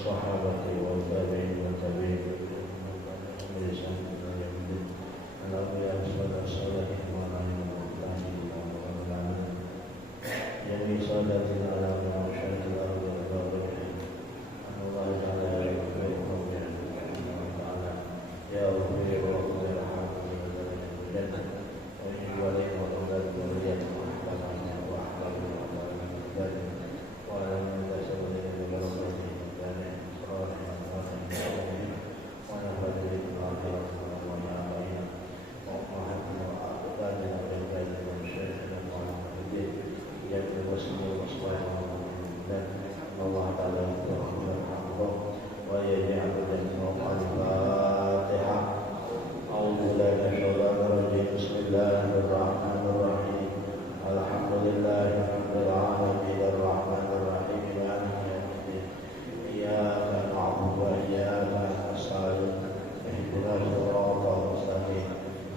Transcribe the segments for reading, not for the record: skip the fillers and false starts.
والصحابة والتابعين والتابعين بإحسان إلى يوم الدين. اللهم يا صلاة صلاتك وعلى جميع صلاتنا على مشاهد الأرض والبركة أن الله تعالى يرحمكم تعالى يا ربي ورحمة الرحمة والجنة وإن ولي وأولاد ذرية وأحفادنا وأحفادنا وأحفادنا وعلى من تسلم ببركاته وجميع صالحا وصالحين ونفذ بالآخرة والآخرين وأمهاتنا وأحفادنا وأولادنا ومشايخنا وعلى الدين يجب وسلم وصلاة الله تعالى يرحمه ويجعل الجنة الفاتحة. أعوذ بالله من الشيطان الرجيم. بسم الله الرحمن الرحيم. الحمد لله رب العالمين الرحمن الرحيم مالك يوم الدين. إياك نعبد وإياك نستعين اهدنا الصراط المستقيم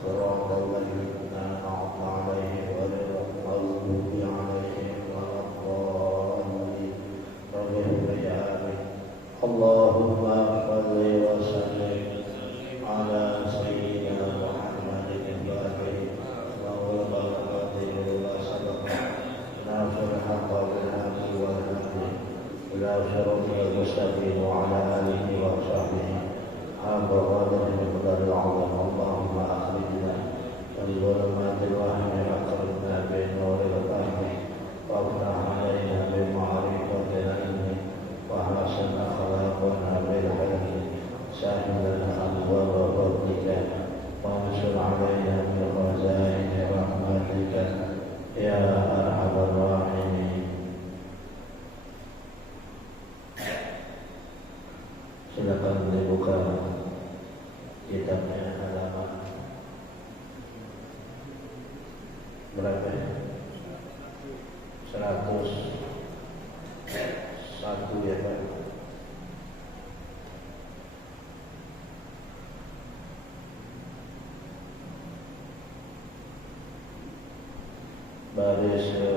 صراط الذين أنعمت عليهم غير المغضوب عليهم ولا الضالين. اللهم صل وسلم على سيدنا محمد الفاتح وأغلق الفاتح لما سبق ناصر الحق بالحق والهدي إلى صراط المستقيم وعلى آله وصحبه حق قدره المقدار العظيم. اللهم أخرجنا من ظلمات الوهم وأخرجنا بنور الفهم وافتح علينا بمعرفة العلم وأحسن أخلاقنا بالحلم سهل لنا أبواب فضلك وانشر علينا من خزائن رحمتك يا أرحم الراحمين. Silakan dibuka kitabnya halaman berapa? 101 ya Pak. Baris ya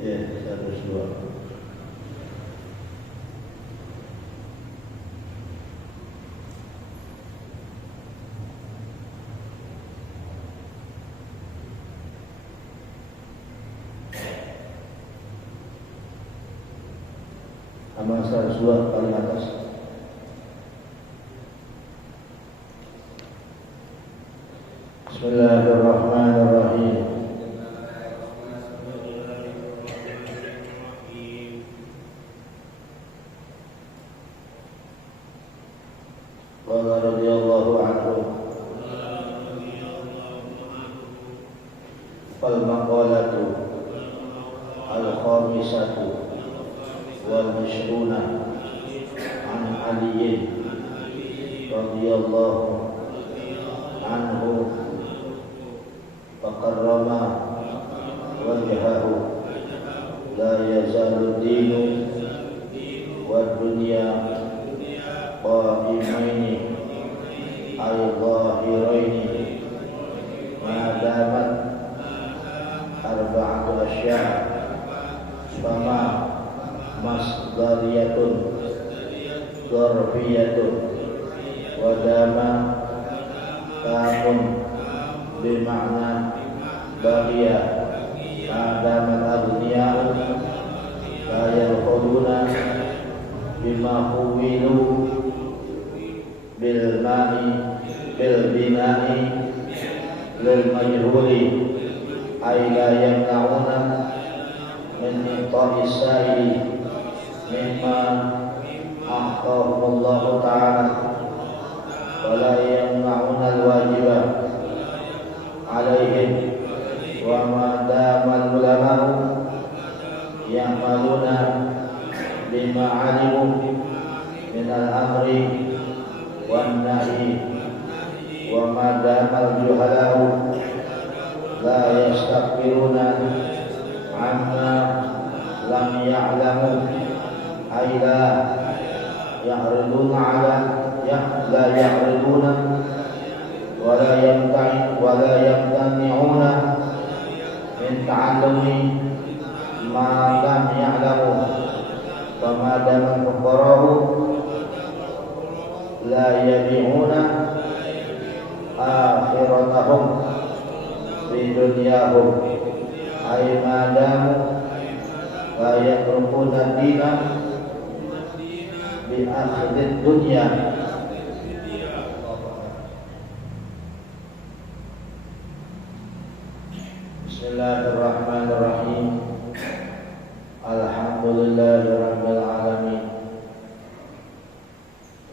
102. Amal 102 paling atas. Bismillahirrahmanirrahim. Qala radhiyallahu anhu fal maqalatu al-khamisatu wal mishruna an Ali radhiyallahu anhu faqarrama wajhahu la yazalu dinu wa dunya qa'imaini al-zahiraini ma damat arba'atu asya' fama masdariyatun zarfiyatun wa dama kamun bima'na bagiya ma damat aghniya'u la yadkhuluna bima huwilu bil ma'i bil bina'i lil majhuli ay la yamna'una min ita'is sa'ili mimma ahqahumullahu ta'ala wa la yamna'una al-wajiba alaihim wa ma damal ulama'u ya'maluna bima alimu min al-amri wan nahi wa ma damal juhalau la yastakbiruna amma lam ya'lamu ay la ya'riduna ala la ya'riduna wa la yamtani'una min ta'allumi ma lam ya'lamu wa ma damal fuqara'u la yabi'una akhiratahum fi dunyahum ay madamu la yatrukuna dina bi akhidid dunya. Bismillahirrahmanirrahim. Alhamdulillahirabbil alamin.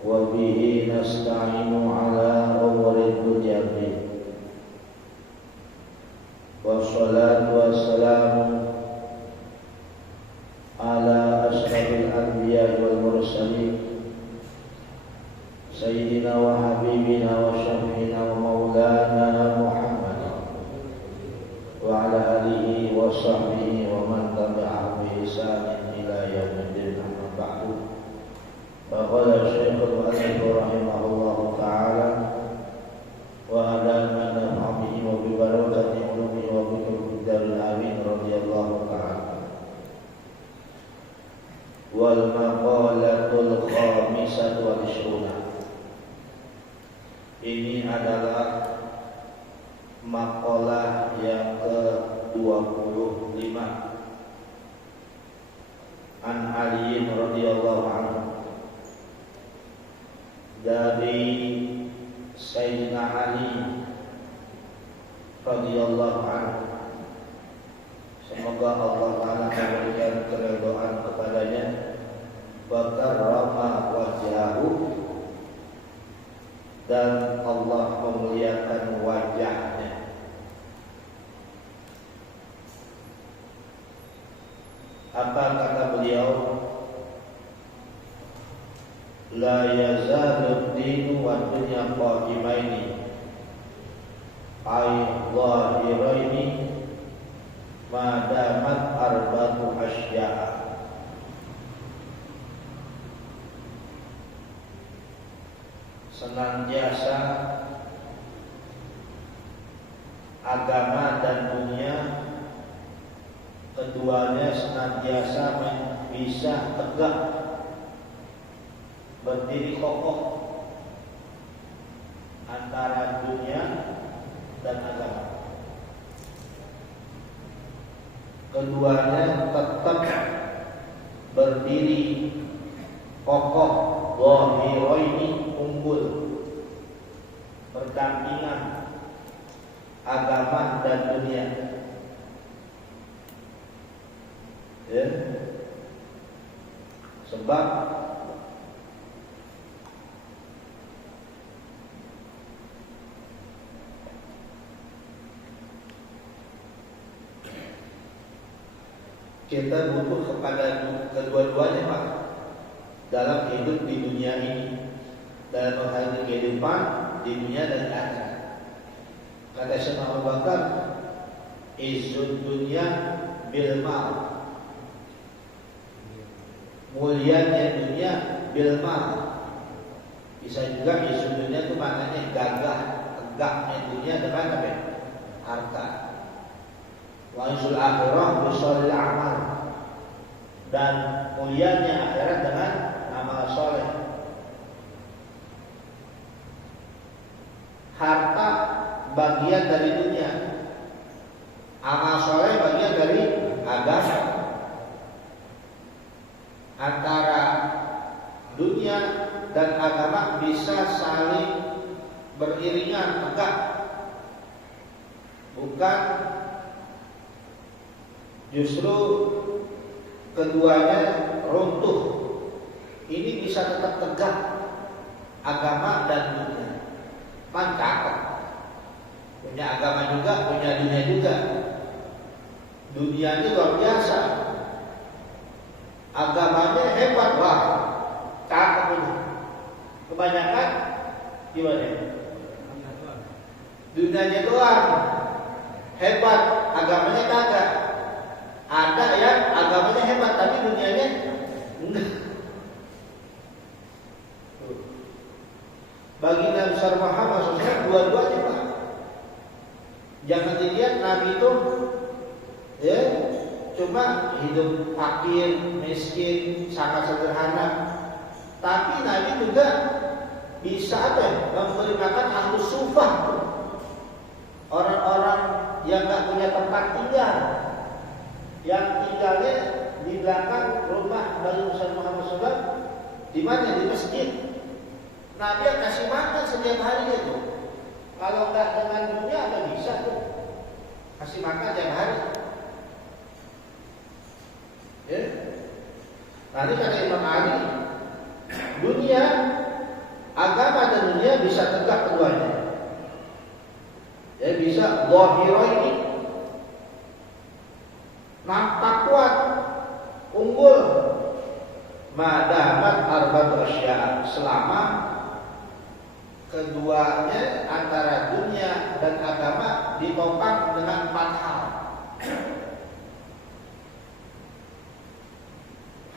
Wa bihi nasta'inu ala umuri dunya. Wassalatu wassalamu ala asyrafil anbiya wal mursalin sayyidina wa habibina wa syafi'ina wa maulana Muhammad wa ala alihi wa sahbihi wa man tabi'ahu bi ihsanin ila yaumiddin, amma ba'du. Faqala Syekhul Mu'allif rahimahullahu ta'ala wa hadana naf'abihi wa bi barakati ulumihi wa bi kulli amin radhiyallahu ta'ala. Wal maqalatul khamisatu wal ishruna. Ini adalah maqalah yang ke-25. An Ali radhiyallahu anhu, dari Sayyidina Ali radhiyallahu anhu, semoga Allah Ta'ala memberikan keridhaan kepadanya, wa karrama wajhahu, dan Allah memuliakan wajahnya. Apa kata beliau? La yazalu dinu wa dunya qa'imaini ay zahiraini ma damat arba'u asya'a. Senantiasa agama dan dunia keduanya senantiasa bisa tegak, berdiri kokoh antara dunia dan agama. Keduanya tetap berdiri kokoh, zahiraini, unggul, berdampingan, agama dan dunia. Ya. Sebab kita butuh kepada kedua-duanya, Pak, dalam hidup di dunia ini, dalam menghadapi kehidupan di dunia dan akhirat. Kata Syekh Abu Bakar, izzud dunya bil mal, mulianya dunia bil mal. Bisa juga izzud dunya itu maknanya gagah, tegaknya dunia dengan apa? Harta. Wa izzul akhirah bisolil amal, dan mulianya akhirat dengan amal soleh. Harta bagian dari dunia, amal soleh bagian dari agama. Antara dunia dan agama bisa saling beriringan tegak, bukan justru keduanya runtuh. Ini bisa tetap tegak, agama dan dunia. Cakep, punya agama juga, punya dunia juga. Dunia itu luar biasa, agamanya hebat, wah, cakep ini. Kebanyakan Gimana? Dunianya doang hebat, agamanya kagak. Ada yang agamanya hebat tapi dunianya enggak. Bagi Nabi Muhammad SAW dua-duanya Pak. Jangan dilihat Nabi itu ya cuma hidup fakir, miskin, sangat sederhana. Tapi Nabi juga bisa apa ya? Memberi makan ahlu sufah, orang-orang yang nggak punya tempat tinggal, yang tinggalnya di belakang rumah Nabi Muhammad SAW. Di mana? Di masjid. Nabi yang kasih makan setiap hari itu. Kalau nggak dengan dunia apa bisa tuh kasih makan tiap hari. Ya. Tadi kata Imam Ali, dunia, agama dan dunia bisa tegak keduanya. Ya bisa zahira ini nampak kuat, unggul. Madamat arba'atu asya, selama keduanya antara dunia dan agama ditopang dengan 4 hal.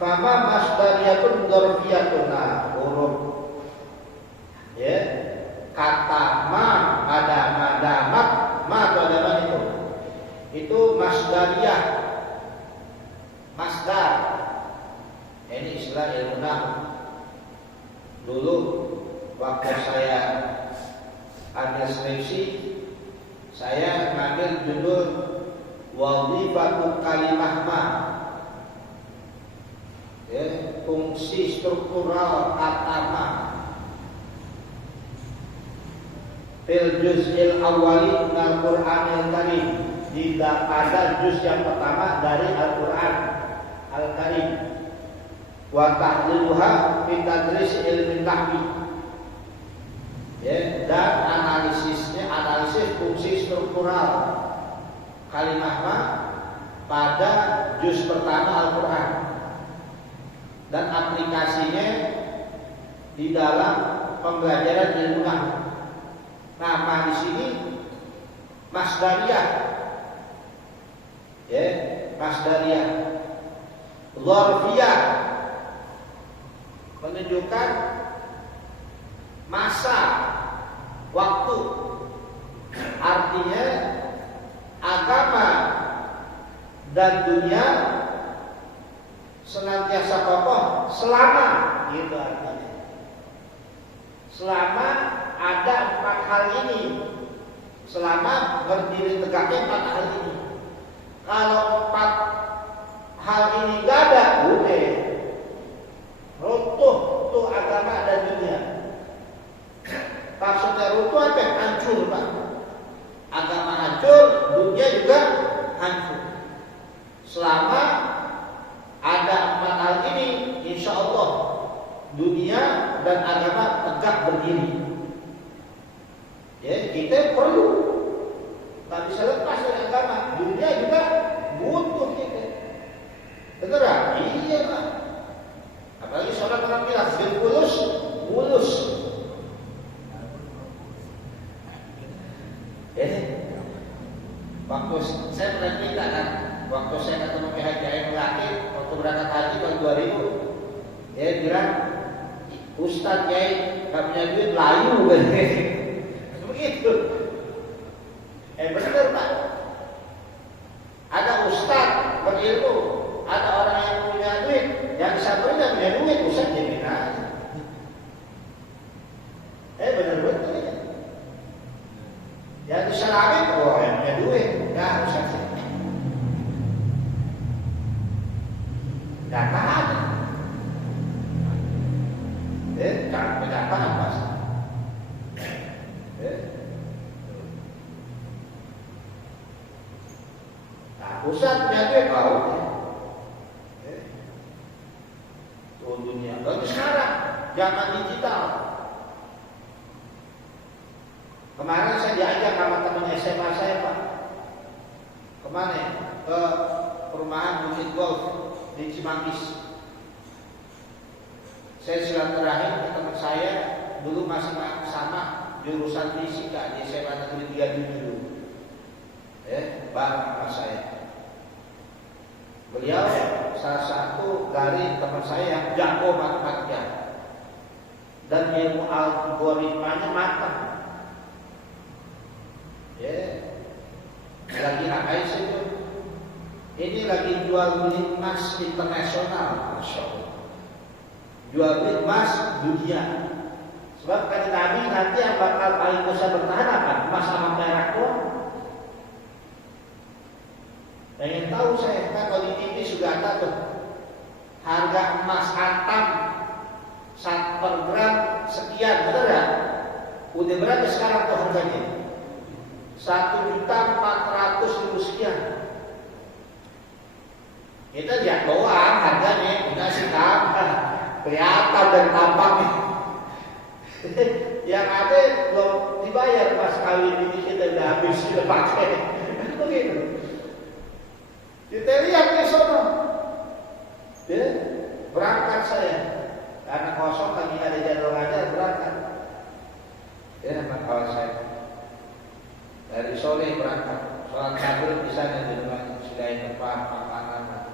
Fama masdariyatun dzarfiyatun, huruf ya kata ma ada madamat, ma itu adalah itu masdariyah, masdar. Ini istilah ilmu nahwu. Dulu waktu saya ambil skripsi, saya ngambil judul Wadhifatu kalimah ma, ya, fungsi struktural kata ma fil juz'il awwali minal Qur'anil Karim, pada juz yang pertama dari Al-Qur'an Al-Karim. Wa tahliluha fi tadris ilmin nahwi, ya, dan analisis fungsi struktural kalimah ma pada juz pertama Al-Qur'an dan aplikasinya di dalam pembelajaran ilmu nahwu. Nah, ma di sini masdariyah, ya, masdariyah. Dzarfiyah menunjukkan masa, waktu. Artinya agama dan dunia senantiasa kokoh selama, gitu artinya. Selama ada 4 hal ini, selama berdiri tegaknya 4 hal ini. Kalau 4 hal ini gak ada, udah runtuh tuh agama dan dunia. Maksudnya runtuh apa? Hancur Pak. Agama hancur, dunia juga hancur. Selama ada 4 hal ini, insya Allah dunia dan agama tegak berdiri. Ya, kita perlu tak bisa lepas dari agama. Dunia juga butuh kita. Betul tak? Iya Pak. Apalagi seorang orang bilang bil mulus. Waktu saya pernah cerita kan, waktu saya ketemu Haji Ain Lakir waktu berangkat haji tahun 2000, dia bilang, Ustadz Kiai gak punya duit layu begitu. Benar Pak. Ada ustadz berilmu, ada orang yang punya duit, yang satu yang punya duit, ustadz jadi aja. Benar-benar ya. Yang disalamin, oh yang punya duit, nggak ustadz. Data ada. Kan data apa sih? Pusat punya duit kau. Dunia. Lalu sekarang zaman digital. Kemarin saya diajak sama teman SMA saya Pak. Kemana? Ke perumahan Bukit Golf di Cimanggis. Saya silaturahim ke teman saya dulu masih sama jurusan fisika di SMA Negeri 37 dulu. Bapak saya. Beliau salah satu dari teman saya yang jago matematika dan ilmu algoritmanya matang. Lagi ngapain sih itu? Ini lagi jual beli emas internasional, Masya Allah. Jual beli emas dunia. Sebab kata Nabi nanti yang bakal paling bisa bertahan apa? Emas sama perak doang. Pengen tahu saya, kan kalau di TV sudah ada tuh harga emas antam 1 per gram sekian, betul ya? Udah berapa sekarang tuh harganya? 1.400.000 sekian. Kita lihat doang harganya, kita sih tambah kelihatan dan tampaknya. Yang ada belum dibayar pas kawin ini kita udah habis sudah pakai. Begitu. Kita lihat di sono. Berangkat saya karena kosong lagi ada jadwal ngajar, berangkat. Sama kawan saya dari sore berangkat, sholat maghrib di sana di rumah, selain tempat makanan.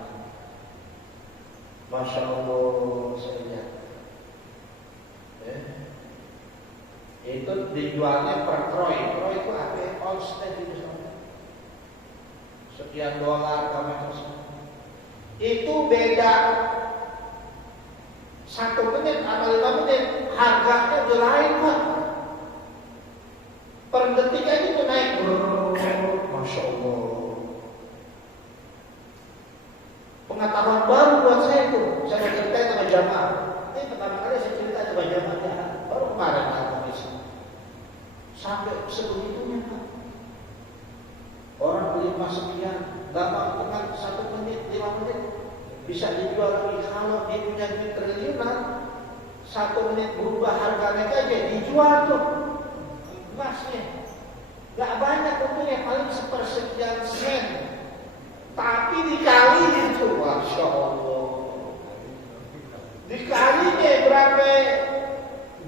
Masya Allah, saya lihat. Itu dijualnya per troy. Troy itu apa? Onstead itu sama. Sekian dolar kami terus. Itu beda 1 menit atau 5 menit, harganya udah lain Pak. Per detik aja itu naik. Masya Allah. Pengetahuan baru buat saya itu. Saya mau cerita sama jamaah. Ini pertama kali saya cerita sama jamaah. Baru kemarin habis. Sampai sebegitunya Pak. Orang beli emas sekian, gampang dengan 1 menit, 5 menit bisa dijual lagi. Kalau dia punya duit triliunan, 1 menit berubah harganya aja dijual tuh emasnya. Gak banyak untungnya, paling sepersekian sen. Tapi dikali itu, Masya Allah. Dikalinya berapa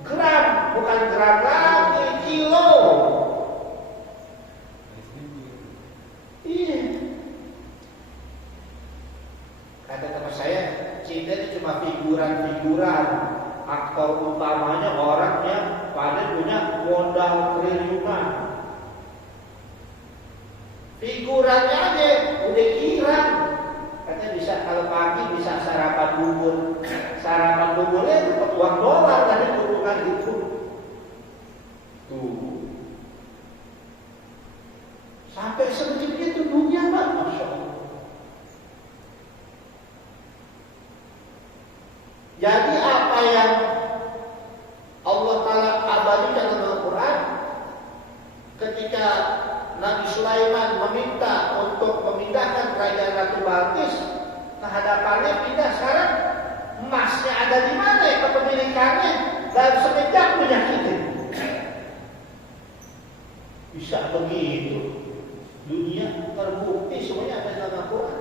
gram, bukan gram lagi, kilo. Iya. Kata teman saya, cinta itu cuma figuran-figuran. Aktor utamanya orang yang pada punya modal triliunan. Figurannya aja udah kira. Katanya bisa kalau pagi bisa sarapan bubur. Sarapan buburnya dapat uang dolar dari hubungan itu. Tuh. Sampai sebegitu dunia Pak, Masya Allah. Jadi apa yang Allah Ta'ala abadikan dalam Al-Quran ketika Nabi Sulaiman meminta untuk memindahkan kerajaan Ratu Balkis ke hadapannya, pindah sekarang emasnya ada di mana ya kepemilikannya dan semenjak menyakitin. Bisa begitu. Dunia terbukti semuanya ada dalam Al-Quran.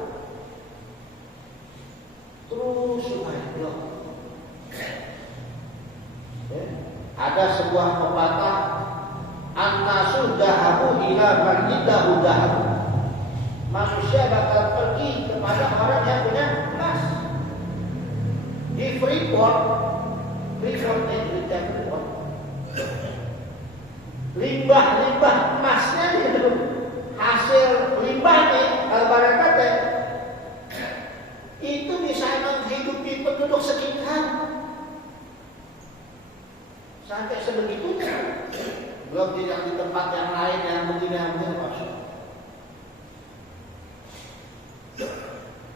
Terus subhanallah. Ada sebuah pepatah, an-nasu dahabu ila man indahu dahab. Manusia bakal pergi kepada orang yang punya emas. Di Freeport limbah emasnya itu, hasil limbahnya al-barakatnya itu bisa menghidupi penduduk sekitar. Sampai sebegitunya. Belum tidak di tempat yang lain yang begini Masya.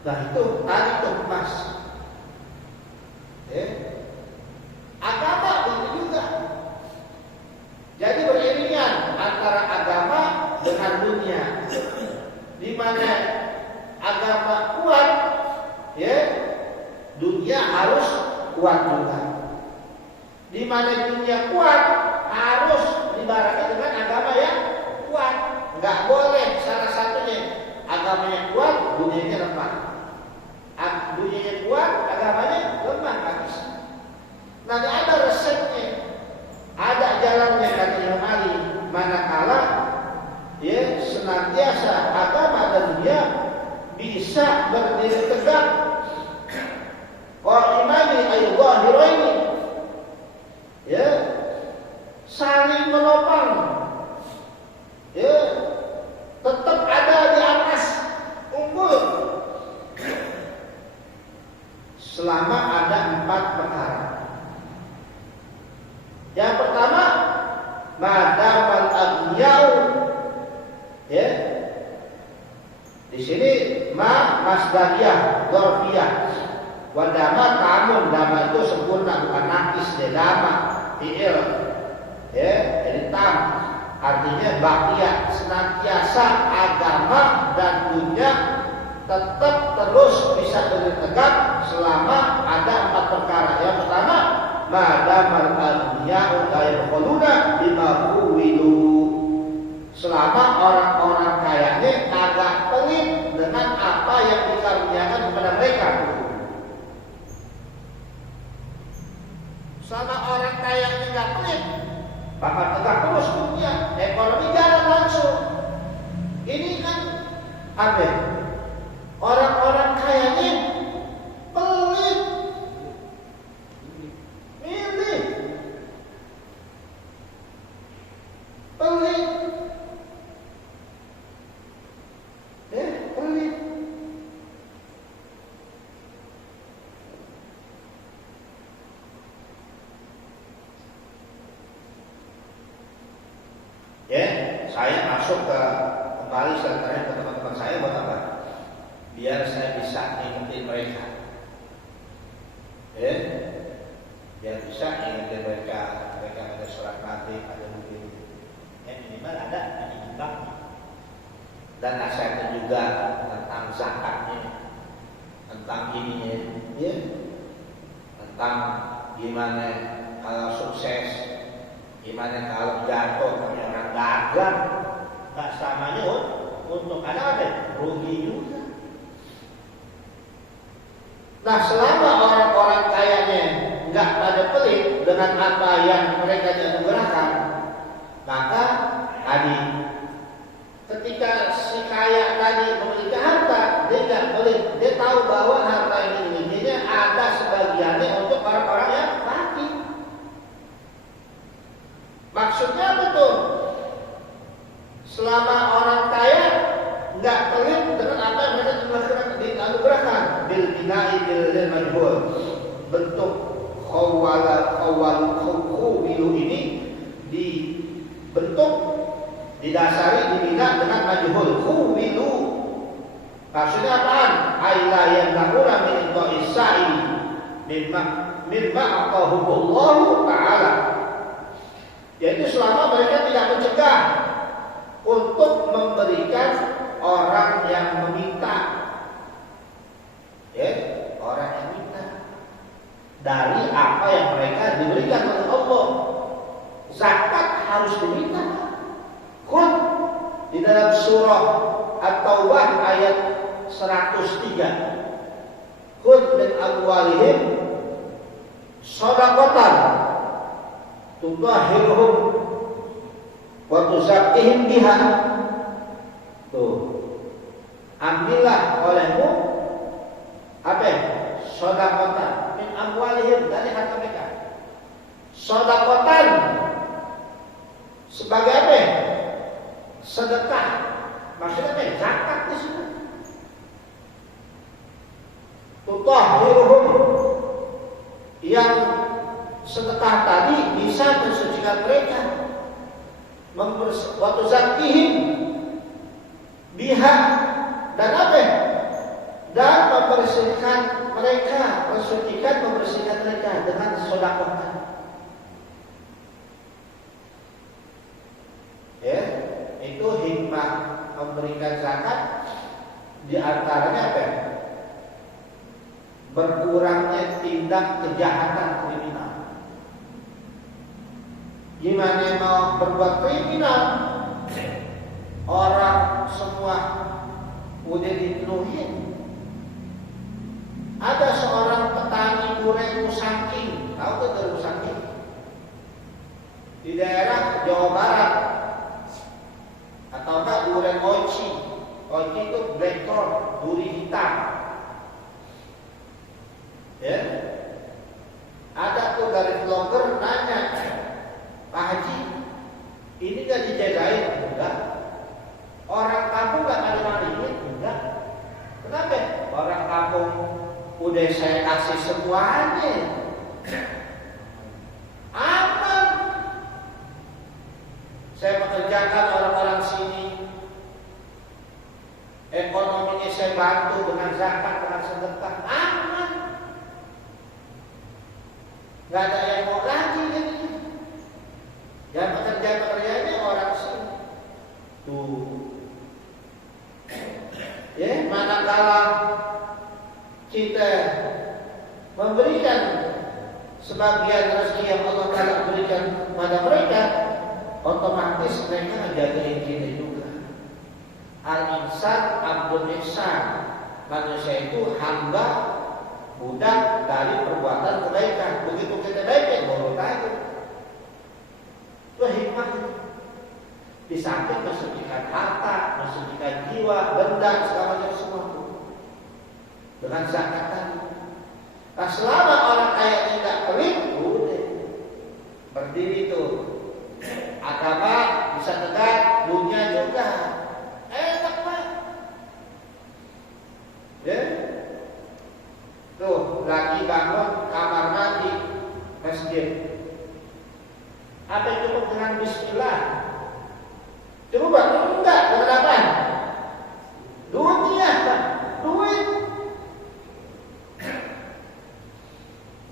Nah itu tadi itu emas. Agama itu juga. Jadi beriringan antara agama dengan dunia. Di mana agama kuat, dunia harus kuat juga. Di mana dunia kuat harus dibarengi dengan agama yang kuat. Enggak boleh salah satunya agamanya kuat, dunianya lemah. Dunianya kuat, agamanya lemah habis. Nanti ada resepnya. bisa berdiri tegak, qa'imani ay dhahiraini, ya, saling menopang, ya, tetap ada di atas unggul selama ada 4 perkara. Yang pertama, madamal aghniyau, ya. Di sini masdariyah, dzarfiyah. Wadama kamun, dama itu sempurna, bukan nakis, dama fi'il, ya, jadi tam, artinya bakia, senantiasa agama dan dunia tetap terus bisa berdiri tegak selama ada 4 perkara. Yang pertama, madamal aghniya'u la yadkhuluna bima khuwilu, selama orang-orang kayanya agak pelit dengan apa yang dikaruniakan kepada mereka. Selama orang kayanya nggak pelit, bakal tegak terus dunia, ekonomi jalan langsung. Ini kan ada orang-orang kayanya pelit, milih, pelit, pelit. Ya, saya masuk kembali selanjutnya ke teman-teman saya buat apa? Biar saya bisa ingetin mereka, ya, biar bisa ingetin mereka ada sholat maghrib, ada mungkin, ya minimal ada imbang dan nasihatnya juga tentang zakatnya, tentang ininya, ya, tentang gimana kalau sukses, gimana kalau jatuh, kalau orang gagal, nggak selamanya untuk ada rugi juga. Nah, selama orang-orang kayanya nggak pada pelit dengan apa yang mereka dianugerahkan, maka ketika si kaya tadi memiliki harta, dia nggak pelit, dia tahu bahwa harta yang dimilikinya ada sebagiannya untuk orang-orang yang fakir. Maksudnya apa tuh? Selama orang kaya nggak pelit dengan apa yang mereka dianugerahkan, bil bina'i bil majhul, bentuk khuwilu ini dibentuk, didasari, dibina dengan majhul, khuwilu. Maksudnya apaan? Aila yang lahura min ta'isai mimma aqahumullahu ta'ala, yaitu selama mereka tidak mencegah untuk memberikan orang yang meminta, ya, orang yang minta dari apa yang mereka diberikan oleh Allah. Zakat harus diminta. Qul di dalam surah At-Taubah ayat 103, khudh min amwalihim shadaqatan tutahhiruhum wa tuzakkihim biha. Tuh, ambillah olehmu apa? Shadaqatan min amwalihim, dari harta mereka. Shadaqatan sebagai apa? Sedekah. Maksudnya apa? Zakat di sini. Tutahhiruhum, yang sedekah tadi bisa mensucikan mereka, wa tuzakkihim biha, dan apa? Dan membersihkan mereka, membersihkan mereka dengan sedekah. Ya, itu hikmah memberikan zakat, di antaranya apa? Berkurangnya tindak kejahatan kriminal. Gimana mau berbuat kriminal? Orang semua udah dipenuhi. Ada seorang petani durian Musangking, tahu kan durian Musangking? Di daerah Jawa Barat, ataukah durian Oci. Kunci itu black cloth, duri hitam. Ya. Ada tuh dari vlogger nanya, Pak Haji, ini gak dijagain? Enggak. Orang kampung gak ada malingin? Enggak. Kenapa? Orang kampung udah saya kasih semuanya. Aman. Saya pekerjakan orang-orang sini. Ekonominya saya bantu dengan zakat, dengan sedekah. Aman. Gak ada yang mau lagi jadinya. Yang pekerja-pekerjanya orang sini. Tuh. Ya, manakala kita memberikan sebagian rezeki yang Allah Ta'ala berikan kepada mereka, otomatis mereka menjagain kita juga. Al-insan abdul ihsan. Manusia itu hamba budak dari perbuatan kebaikan. Begitu kita baik, boleh aja. Itu hikmahnya. Di samping mensucikan harta, mensucikan jiwa, benda, segala macam semua dengan zakat tadi. Nah, selama orang kaya tidak pelit, udah berdiri itu. Agama bisa tegak, dunia juga enak lah. Ya, tuh lagi bangun kamar mandi masjid. Apa cukup dengan bismillah? Coba enggak, dengan apa? Dunia, duit.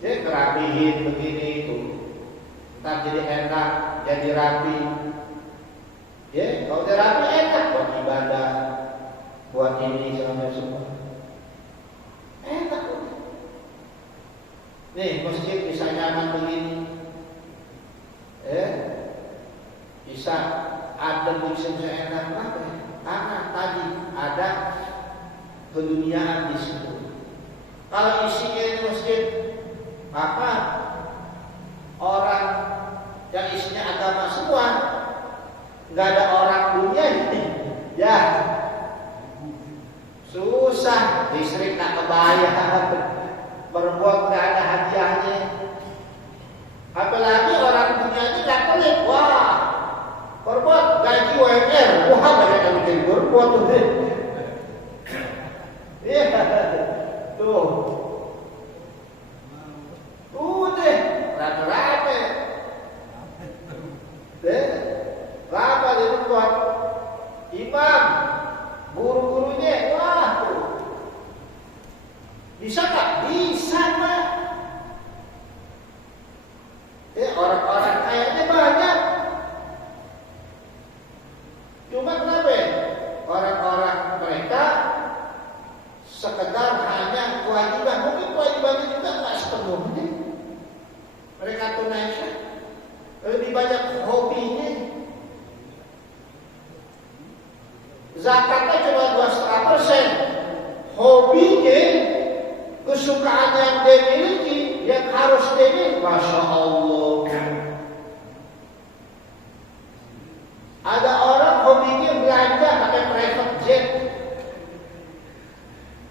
Jadi kerapihin begini itu, ntar jadi enak, jadi rapi. Ya, kalau udah rapi enak buat ibadah, buat ini semua. Enak. Nih masjid bisa nyaman begini, bisa ada bisa enak banget. Karena tadi ada keduniaan di situ. Kalau isinya itu masjid, maka orang yang isinya agama semua, nggak ada orang dunia ini, ya susah. Listrik tak kebayang, berbuat nggak ada hadiahnya. Apalagi orang dunia ini nggak pelit, wah berbuat gaji UMR, wah banyak yang bikin berbuat tuh. Iya, tuh. Udah, rame-rame. Lama dia berbuat. Imam, guru-gurunya, wah tuh. Bisa gak? Bisa Pak. Orang-orang kayaknya banyak. Cuma kenapa? Orang-orang mereka sekedar hanya kewajiban. Mungkin kewajibannya juga nggak sepenuhnya mereka tunaikan. Lebih banyak hobinya. Zakatnya cuma 2,5%. Hobinya, kesukaan yang dia miliki, yang harus dia miliki, Masya Allah. Ada orang hobinya belanja pakai private jet,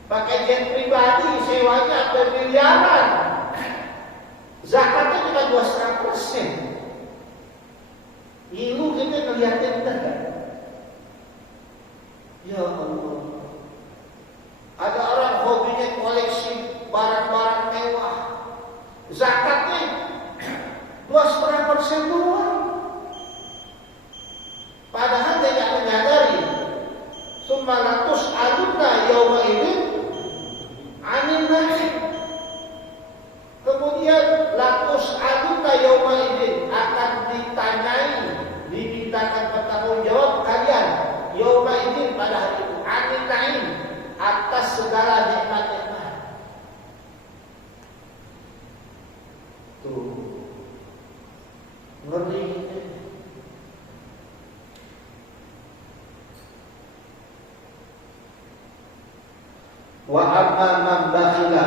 pakai jet pribadi, sewanya ada miliaran. Zakatnya cuma 2,5%. Ilu kita ngeliatin kan? Ya Allah. Ada orang hobinya koleksi barang-barang mewah. Zakatnya 2,5% doang. Padahal dia tidak menyadari. Sumalatus aluna yauma idin anin na'im. Kemudian latus aluna yauma idin akan ditanyai, dimintakan pertanggungjawab kalian yauma idin pada hari itu anin na'im, atas segala nikmat-nikmat. Tuh ngeri. Wa amma man bakhila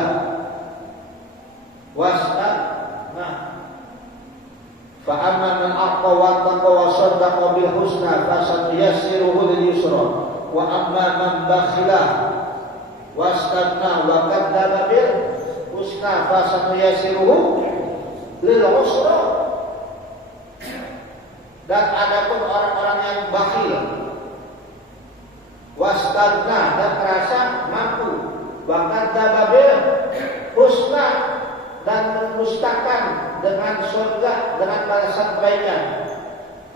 wastagna fa amma man aqwa wa taqwa wa saddaqa bil husna fa sanuyassiruhu lil yusra wa amma man bakhila wastaghna wa kadzdzaba bil husna fasanuyasiruhu lil usra. Dan adapun orang-orang yang bakhil wastaghna dan merasa mampu, wa kadzdzaba bil husna dan mendustakan dengan surga, dengan balasan kebaikan,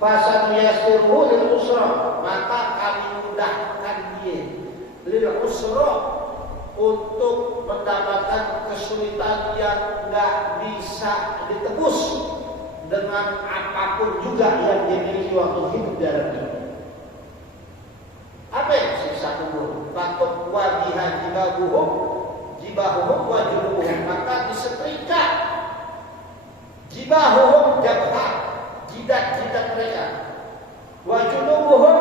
fasanuyasiruhu lil usra, maka kami mudahkan dia lil usra, untuk mendapatkan kesulitan yang enggak bisa ditebus dengan apapun juga yang dimiliki waktu hidup dalam dunia. Apa yang siksa kubur? Fatuk wajihan jibahuhum wa junubuhum, maka disetrika jibahuhum, jabah jidat-jidat mereka, wa junubuhum,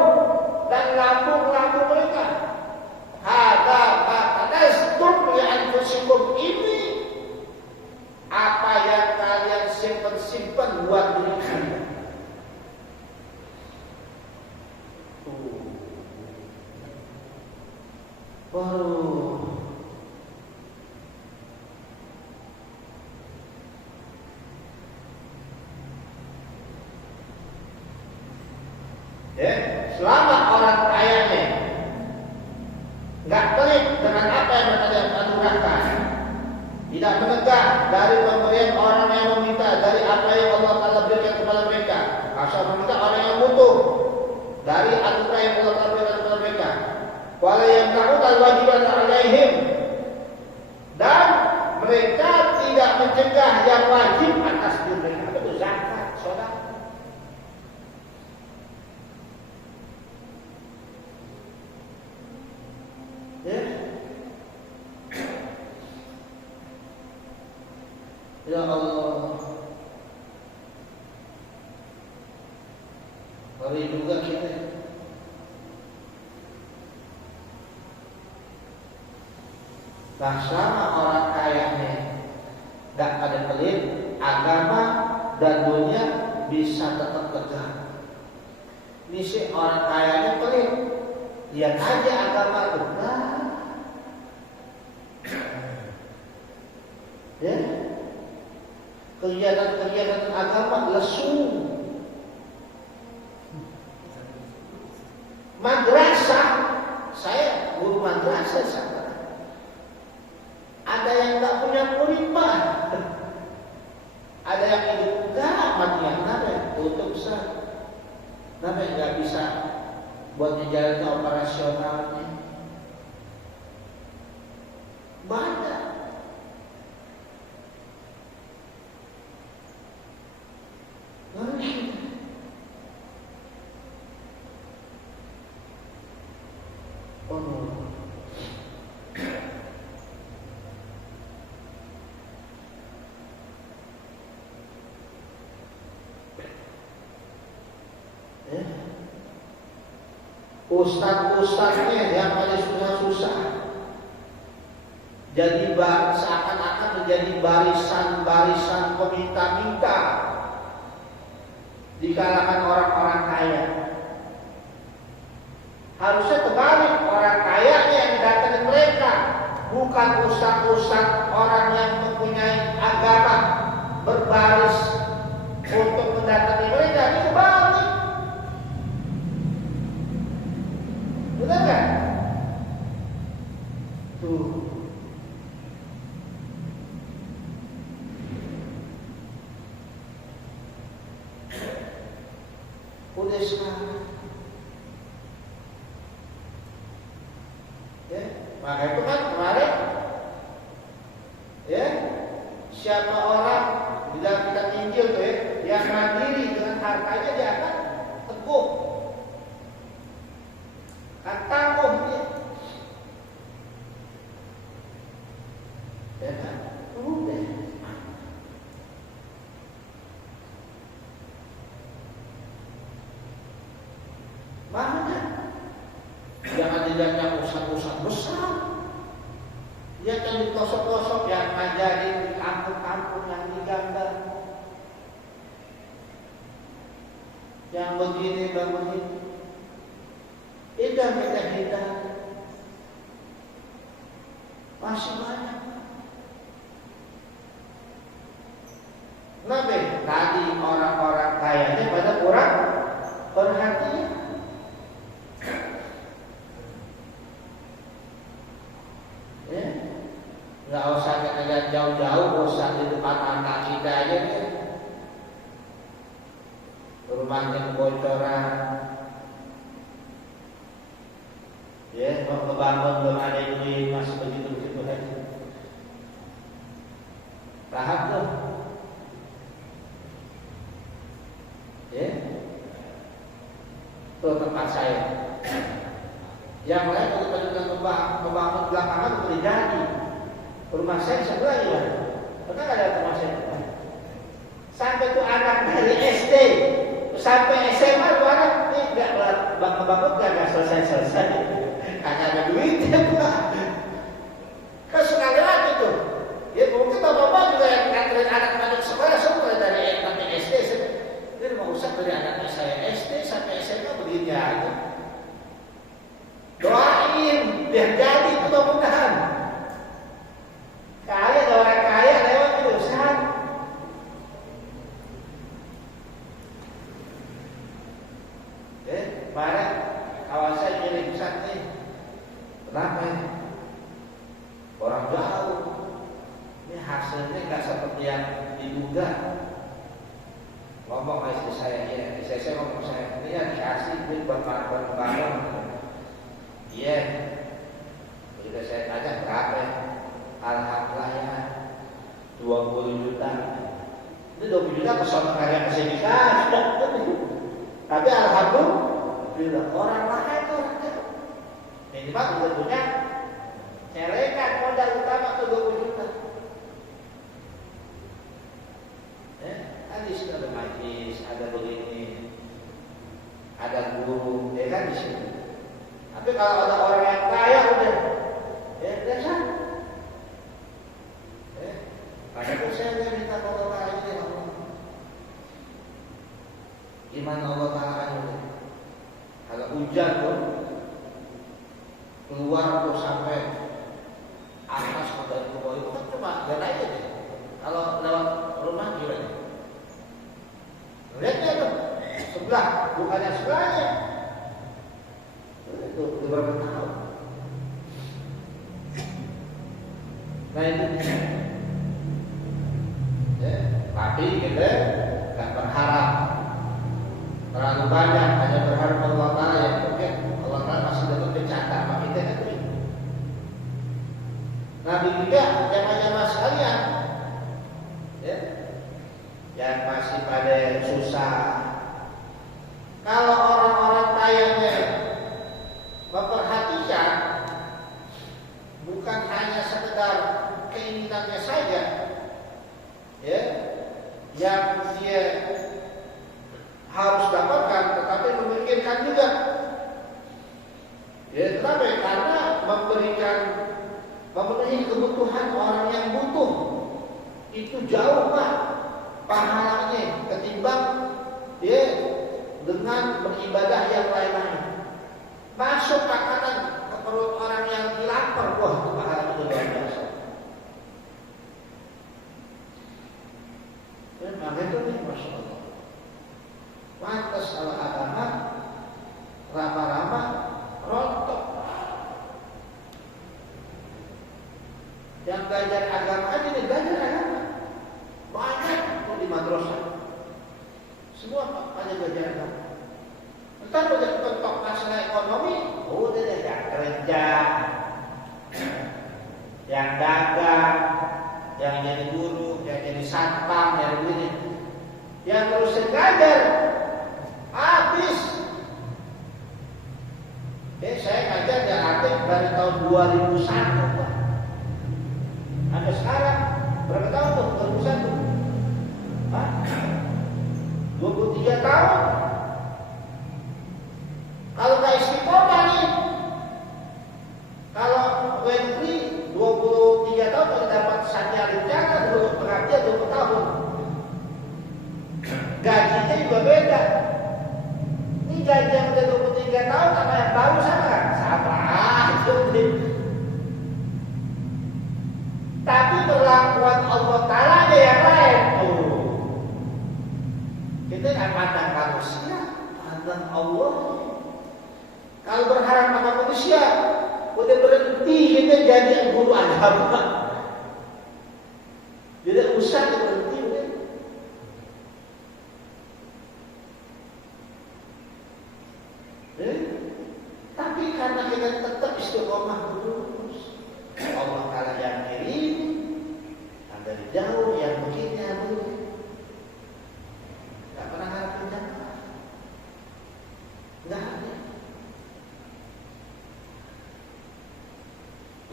dan lambung-lambung mereka. Hadza ma kanastum li anfusikum, ini apa yang kalian simpan buat diri kalian. Selama orang kayanya nggak pelit dengan apa yang mereka anugerahkan, tidak menegak dari pemberian orang yang meminta, dari apa yang Allah Ta'ala berikan kepada mereka, asal meminta orang yang butuh dari anugerah yang Allah Ta'ala berikan kepada mereka. Wala yamna'ul wajiban 'alaihim, dan mereka tidak mencegah yang wajib atas diri mereka, itu zakat, sedekah. Ya Allah, ngeri juga kita. Nah, selama orang kayanya gak ada pelit, agama dan dunia bisa tetap tegak. Ini sih orang kayanya pelit, lihat aja agama itu. Ya, kegiatan-kegiatan agama lesu. Madrasah, saya guru madrasah sana. Ada yang tak punya murid, Pak. Ada yang hidup enggak, matian ada tutup sah. Kenapa nggak bisa buat jalan operasionalnya? Banyak. Ustaz-ustaznya yang paling susah-susah, jadi seakan-akan menjadi barisan-barisan peminta-minta di kalangan orang-orang kaya. Harusnya kebalik, orang kaya yang datangi mereka, bukan ustaz-ustaz orang yang mempunyai agama berbaris untuk mendatangi mereka. Ini kebalik. Benar kan? Tuh. Udah sekarang. Ya, maka itu kan kemarin, ya, siapa orang di dalam kitab Injil tuh ya, yang mandiri dengan hartanya dia akan teguh. Tangguh dia. Ya kan? Udah. Banyak. Jangan dilihat yang usaha-usaha besar. Lihat yang di pelosok-pelosok yang ngajarin di kampung-kampung yang diganggar. Yang begini. Itu beda-beda. Masih banyak. Kenapa? Tadi orang-orang kayanya pada kurang perhatian. Ya, nggak usah kita jauh-jauh, usah di depan anak kita aja ya. Rumahnya kebocoran, ya mau ngebangun belum ada duit, masih begitu aja. Tahap tuh, ya, tuh tempat saya. Yang lain kalau pengen membangun belakangan udah jadi. Rumah saya sebelah ya, pernah ada rumah saya. Sampai tuh anak dari SD sampai SMA tuh anak ini nggak bangun nggak selesai. Hanya ada duitnya Pak. Kan sekali lagi tuh. Ya mungkin bapak-bapak juga yang nganterin anak-anak sekolah semua dari SD. Ini mau usah dari anak saya SD sampai SMA begini aja. Doain biar jadi mudah-mudahan. Kaya ada orang kaya lewat itu Ustaz. Kemarin kawasan milik Ustaz nih. Kenapa ini? Orang jauh. Ini hasilnya nggak seperti yang diduga. Ngomong istri saya, ya, istri saya ngomong saya, ini ya dikasih duit buat bangun. Iya. Jadi saya tanya berapa? Alhamdulillah ya 20 juta. Itu 20 juta pesona karya saya dikasih. Tapi alhamdulillah orang lain tuh minimal udah punya celengan modal utama tuh 20 juta. Kan di sini ada majlis, ada begini, ada guru, ya kan di sini. Tapi kalau ada orang yang kaya udah, biasa. Karena itu saya minta Allah Ta'ala ini Allah. Gimana Allah Ta'ala ini? Kalau hujan pun keluar tuh sampai atas dari bawah itu kan cuma lihat aja deh. Kalau lewat rumah gimana? Lihatnya tuh sebelah, bukannya sebelahnya. Itu beberapa tahun. Nah itu ya, tapi kita nggak berharap terlalu banyak, hanya berharap Allah Ta'ala yang mungkin Allah Ta'ala masih dapat mencatat apa kita itu. Nabi juga jamaah sekalian, ya, yang masih pada susah. Kalau orang-orang kayanya memperhatikan bukan hanya sekedar keinginannya saja, ya, yang dia harus dapatkan, tetapi memikirkan juga. Ya, tetapi karena memenuhi kebutuhan orang yang butuh itu jauh Pak pahalanya ketimbang dia dengan beribadah yang lain-lain. Masuk makanan ke perut orang yang lapar, wah itu pahalanya luar biasa. Dan maka itu nih Masya Allah. Pantas kalau agama rama-rama rontok. Yang belajar agama aja nih belajar agama. Banyak tuh di madrasah. Semua pada belajar agama. Entar udah kepentok masalah ekonomi, udah deh yang kerja, yang dagang, yang jadi guru, yang jadi satpam, yang begini, yang terusin ngajar, habis. Saya ngajar di aktif dari tahun 2001, Pak. Sampai sekarang berapa tahun tuh? 2001? Hah? 23 tahun. Kalau nggak istiqomah nih, kalau Wendy 23 tahun kalau dapat sarjana jangan dulu pengajian 20 tahun. Gajinya juga beda. Ini gaji yang udah 23 tahun sama yang baru sama. tentang Allah. Kalau berharap sama manusia, udah berhenti kita jadi guru agama. Tidak usah berhenti. Tapi karena kita tetap istiqomah terus, Allah kala yang kirim, ada di jauh yang begini yang begini, nggak pernah harap menjangkau, nggak ada.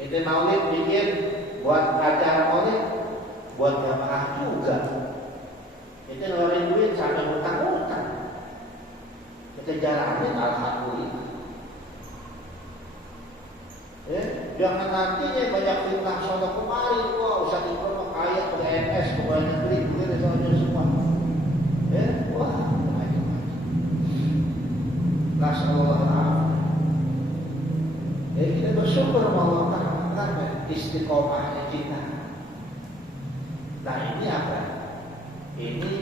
Itu maulid bikin buat acara maulid, buat jamaah juga. Itu ngeluarin duit sampai hutang-hutang. Kita jalanin alhamdulillah. Jangan nantinya banyak fitnah soal kemarin, wah usah dipromo kaya ke PNS, ke luar negeri, begini soalnya semua. Wah, macam-macam. Nasallallahu. Jadi kita bersyukur Allah karena istiqomahnya kita. Nah ini apa? Ini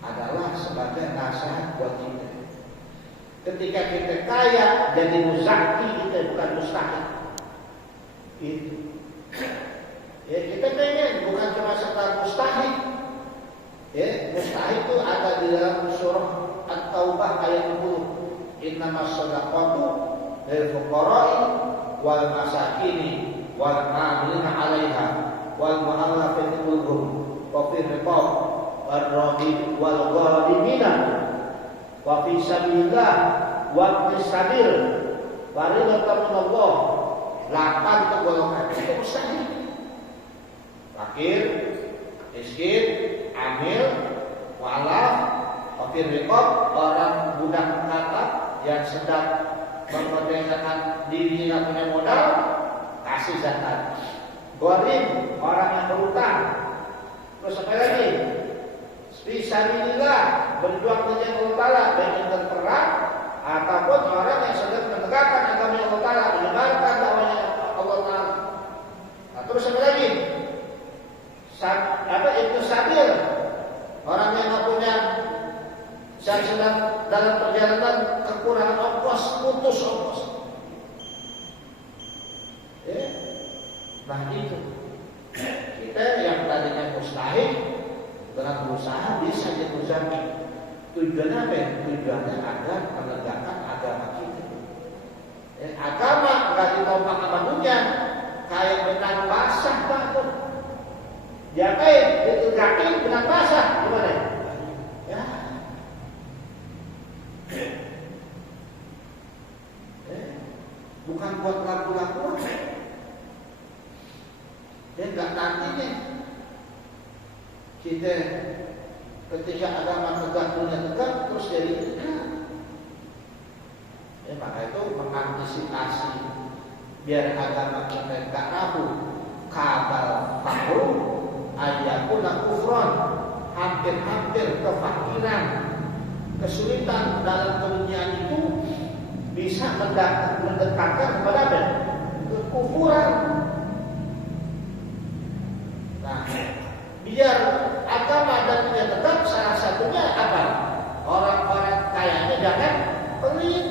adalah sebagai nasihat buat kita. Ketika kita kaya jadi muzaki, kita bukan mustahil. Itu. Ya, kita pengen bukan cuma sekedar mustahil. Ya, mustahil itu ada di dalam surah At-Taubah ayat 10. Innamas shadaqatu lil fuqara'i wal masakini wal 'amilina 'alaiha wal mu'allafati qulubuhum wa fir riqab war-raghib wal gharimina wa fi sabilillah wa fi sabil fariidatan min Allah. 8 tergolongan itu mustahil. Fakir, miskin, amil, mu'allaf, fakir riqab, orang budak kata yang sedang memerdekakan dirinya punya modal, kasih zakat. Gharib, orang yang berutang. Terus apa lagi? Fisabilillah, berjuang dengan Allah Ta'ala, baik yang perang ataupun orang yang sedang menegakkan agama Allah Ta'ala, menyebarkan dakwahnya Allah Ta'ala. Nah, terus apa lagi? Itu sabil, orang yang punya sedang dalam perjalanan kekurangan ongkos, putus ongkos. Nah itu kita yang tadinya mustahil dengan berusaha bisa jadi muzaki. Tujuannya apa? Tujuannya agar menegakkan agama kita. Agama nggak ditopang sama dunia, kayak benang basah banget. Diapain? Ditegakin benang basah gimana? Ya. Bukan buat laku-laku. Dan nggak nantinya kita ketika agama tegak dunia tegak terus jadi tegak. Maka itu mengantisipasi biar agama kita nggak rapuh, kabal fakru, ayakuna kufron, hampir-hampir kefakiran, kesulitan dalam dunia itu bisa mendekatkan kepada apa? Kekufuran. Nah, biar agama dan dunia tetap, salah satunya apa? Orang-orang kayanya jangan pelit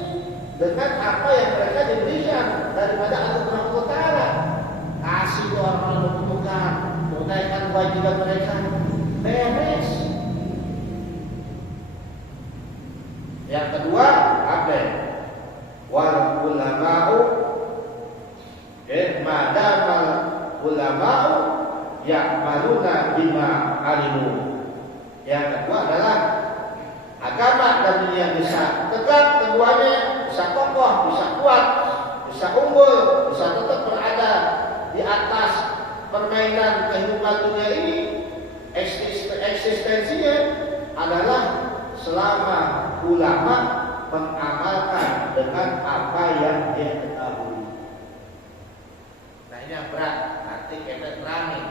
dengan apa yang mereka diberikan daripada Allah Ta'ala. Kasih ke orang yang membutuhkan, tunaikan kewajiban mereka, beres. Yang kedua apa? Wal ulama'u madamal ulama'u ya'maluna bima alimu. Yang kedua adalah agama dan dunia bisa tegak, keduanya bisa kokoh, bisa kuat, bisa unggul, bisa tetap berada di atas permainan kehidupan dunia ini. Eksistensinya adalah selama ulama mengamalkan dengan apa yang dia ketahui. Nah ini yang berat, nanti kita terangin.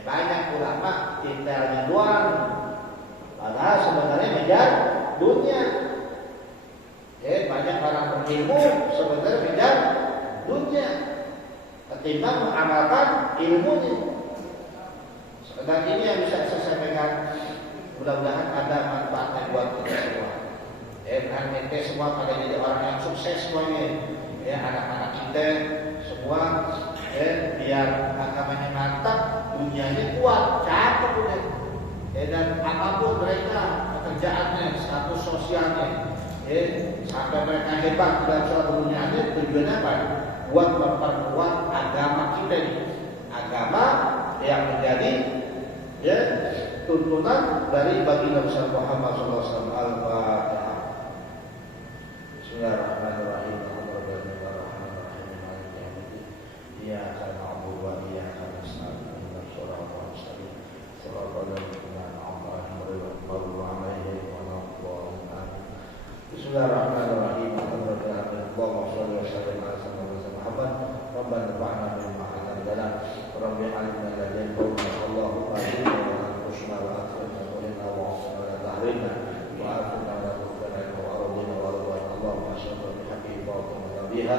Banyak ulama intelnya doang, padahal sebenarnya mengejar dunia. Banyak orang berilmu sebenarnya mengejar dunia ketimbang mengamalkan ilmunya. Sekedar ini yang bisa saya sampaikan. Mudah-mudahan ada manfaatnya buat kita semua. mudah-mudahan ente semua pada jadi orang yang sukses semuanya. Ya, anak-anak kita semua biar agamanya mantap, dunianya kuat, cakep udah. Dan apapun mereka pekerjaannya, status sosialnya, sampai mereka hebat dalam suatu dunianya, tujuannya apa? Buat memperkuat agama kita ini. Agama yang menjadi tuntunan dari baginda besar Muhammad SAW. Al-Fatihah. Bismillahirrahmanirrahim. Iyyaka na'budu wa iyyaka nasta'in. Ihdinas siratal mustaqim. Siratal ladzina an'amta 'alaihim ghairil maghdubi 'alaihim waladdallin. Bismillahirrahmanirrahim. Allahumma shalli wa sallim ala sayyidina Muhammad. Rabbana fa'alna bima 'allamtana. Rabbi 'allimna ladayka Allahumma ajibna wa anfushna wa akhirna wa inna wa asna wa tahrimna wa afina wa tufana wa ardina wa ardina. Allahumma shalli wa bihamdika wa biha